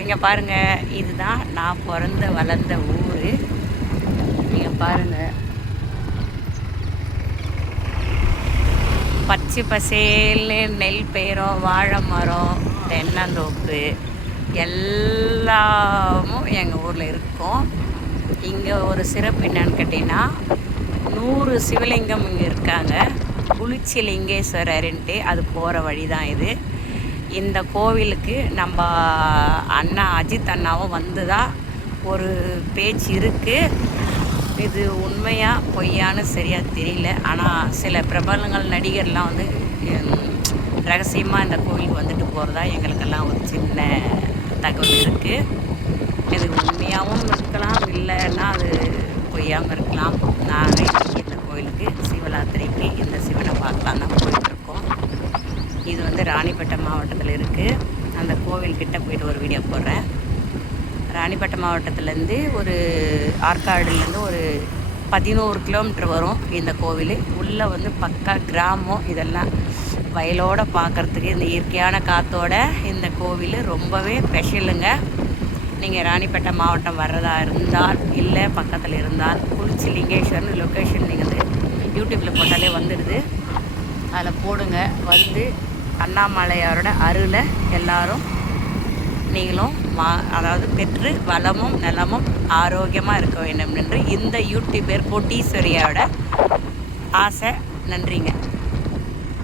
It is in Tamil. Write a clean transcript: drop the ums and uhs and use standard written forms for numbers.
இங்கே பாருங்கள், இதுதான் நான் பிறந்த வளர்ந்த ஊர். நீங்கள் பாருங்கள், பச்சை பசேல்னு நெல் பயிரும், வாழை மரம், தென்னந்தோப்பு எல்லாமும் எங்கள் ஊரில் இருக்கும். இங்கே ஒரு சிறப்பு என்னன்னு கேட்டிங்கன்னா, 100 சிவலிங்கம் இங்கே இருக்காங்க. குளிச்சி லிங்கேஸ்வரர்ன்ட்டு அது போகிற வழி தான் இது. இந்த கோவிலுக்கு நம்ம அண்ணா அஜித் அண்ணாவும் வந்து தான் ஒரு பேச்சு இருக்குது. இது உண்மையாக பொய்யான்னு சரியாக தெரியல. ஆனால் சில பிரபலங்கள் நடிகர்லாம் வந்து ரகசியமாக இந்த கோவிலுக்கு வந்துட்டு போகிறதா எங்களுக்கெல்லாம் ஒரு சின்ன தகவல் இருக்குது. இது உண்மையாகவும் இருக்கலாம், இல்லைன்னா அது பொய்யாமல் இருக்கலாம். நாங்கள் இந்த கோயிலுக்கு சிவராத்திரிக்கு இந்த சிவனை பார்க்கலாம் தான் போயிட்டுருக்கோம். இது வந்து ராணிப்பேட்டை மாவட்டத்தில் இருக்குது. அந்த கோவில்கிட்ட போயிட்டு ஒரு வீடியோ போடுறேன். ராணிப்பேட்டை மாவட்டத்துலேருந்து ஒரு ஆற்காடுலேருந்து ஒரு 11 கிலோமீட்டர் வரும் இந்த கோவில். உள்ளே வந்து பக்கா கிராமம். இதெல்லாம் வயலோடு பார்க்குறதுக்கு இந்த இயற்கையான காற்றோட இந்த கோவில் ரொம்பவே ஸ்பெஷலுங்க. நீங்கள் ராணிப்பேட்டை மாவட்டம் வர்றதா இருந்தால், இல்லை பக்கத்தில் இருந்தால், குளிச்சி லிங்கேஸ்வரன் லொக்கேஷன் நீங்கள் வந்து யூடியூப்பில் போட்டாலே வந்துடுது. அதில் போடுங்க. வந்து அண்ணாமலையாரோட அருளை எல்லாரும் நீங்களும் அதாவது பெற்று வளமும் நலமும் ஆரோக்கியமாக இருக்க வேண்டும் என்று இந்த யூடியூபர் கோட்டீஸ்வரியோட ஆசை. நன்றிங்க.